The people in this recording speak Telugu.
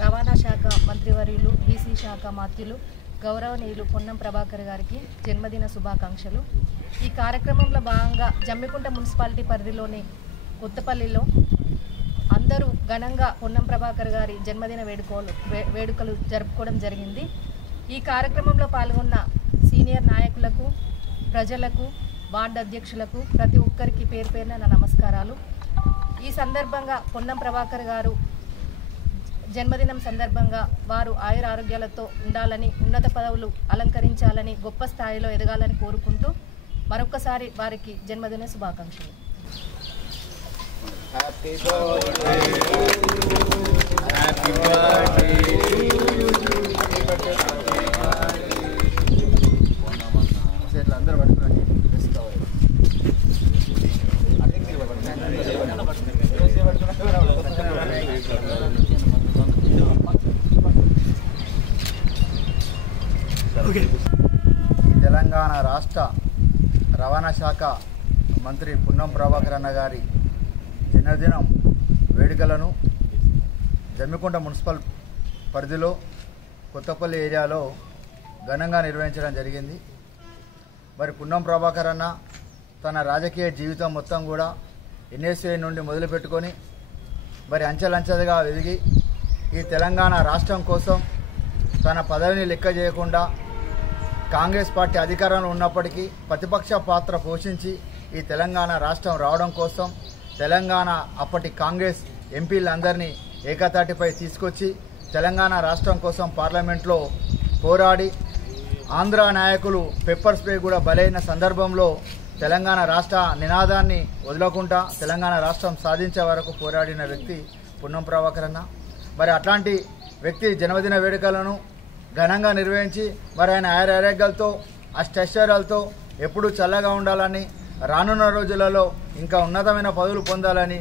రవాణా శాఖ మంత్రివర్యులు బీసీ శాఖ మాత్యులు గౌరవనీయులు పొన్నం ప్రభాకర్ గారికి జన్మదిన శుభాకాంక్షలు. ఈ కార్యక్రమంలో భాగంగా జమ్మికుంట మున్సిపాలిటీ పరిధిలోని కొత్తపల్లిలో అందరూ ఘనంగా పొన్నం ప్రభాకర్ గారి జన్మదిన వేడుకలు జరుపుకోవడం జరిగింది. ఈ కార్యక్రమంలో పాల్గొన్న సీనియర్ నాయకులకు, ప్రజలకు, వార్డు అధ్యక్షులకు ప్రతి ఒక్కరికి పేరు పేరున నా నమస్కారాలు. ఈ సందర్భంగా పొన్నం ప్రభాకర్ గారు జన్మదినం సందర్భంగా వారు ఆయుర ఆరోగ్యాలతో ఉండాలని, ఉన్నత పదవులు అలంకరించాలని, గొప్ప స్థాయిలో ఎదగాలని కోరుకుంటూ మరొకసారి వారికి జన్మదిన శుభాకాంక్షలు. హ్యాపీ బర్త్డే హ్యాపీ బర్త్డే అందరూ పట్టుకురండి. తెలంగాణ రాష్ట్ర రవాణా శాఖ మంత్రి పొన్నం ప్రభాకర్ అన్న గారి జన్మదినం వేడుకలను జమ్మికుంట మున్సిపల్ పరిధిలో కొత్తపల్లి ఏరియాలో ఘనంగా నిర్వహించడం జరిగింది. మరి పొన్నం ప్రభాకర్ అన్న తన రాజకీయ జీవితం మొత్తం కూడా ఎన్ఎస్ఏ నుండి మొదలుపెట్టుకొని మరి అంచెలంచెలుగా ఎదిగి ఈ తెలంగాణ రాష్ట్రం కోసం తన పదవిని లెక్క చేయకుండా కాంగ్రెస్ పార్టీ అధికారంలో ఉన్నప్పటికీ ప్రతిపక్ష పాత్ర పోషించి ఈ తెలంగాణ రాష్ట్రం రావడం కోసం తెలంగాణ అప్పటి కాంగ్రెస్ ఎంపీలందరినీ ఏకతాటిపై తీసుకొచ్చి తెలంగాణ రాష్ట్రం కోసం పార్లమెంట్లో పోరాడి ఆంధ్ర నాయకులు పెప్పర్ స్ప్రే కూడా బలైన సందర్భంలో తెలంగాణ రాష్ట్ర నినాదాన్ని వదలకుండా తెలంగాణ రాష్ట్రం సాధించే వరకు పోరాడిన వ్యక్తి పొన్నం ప్రభాకర్ అన్న. మరి అట్లాంటి వ్యక్తి జన్మదిన వేడుకలను ఘనంగా నిర్వహించి మరి ఆయన ఆరోగ్యాలతో అష్టైశ్వర్యాలతో ఎప్పుడూ చల్లగా ఉండాలని, రానున్న రోజులలో ఇంకా ఉన్నతమైన పదవులు పొందాలని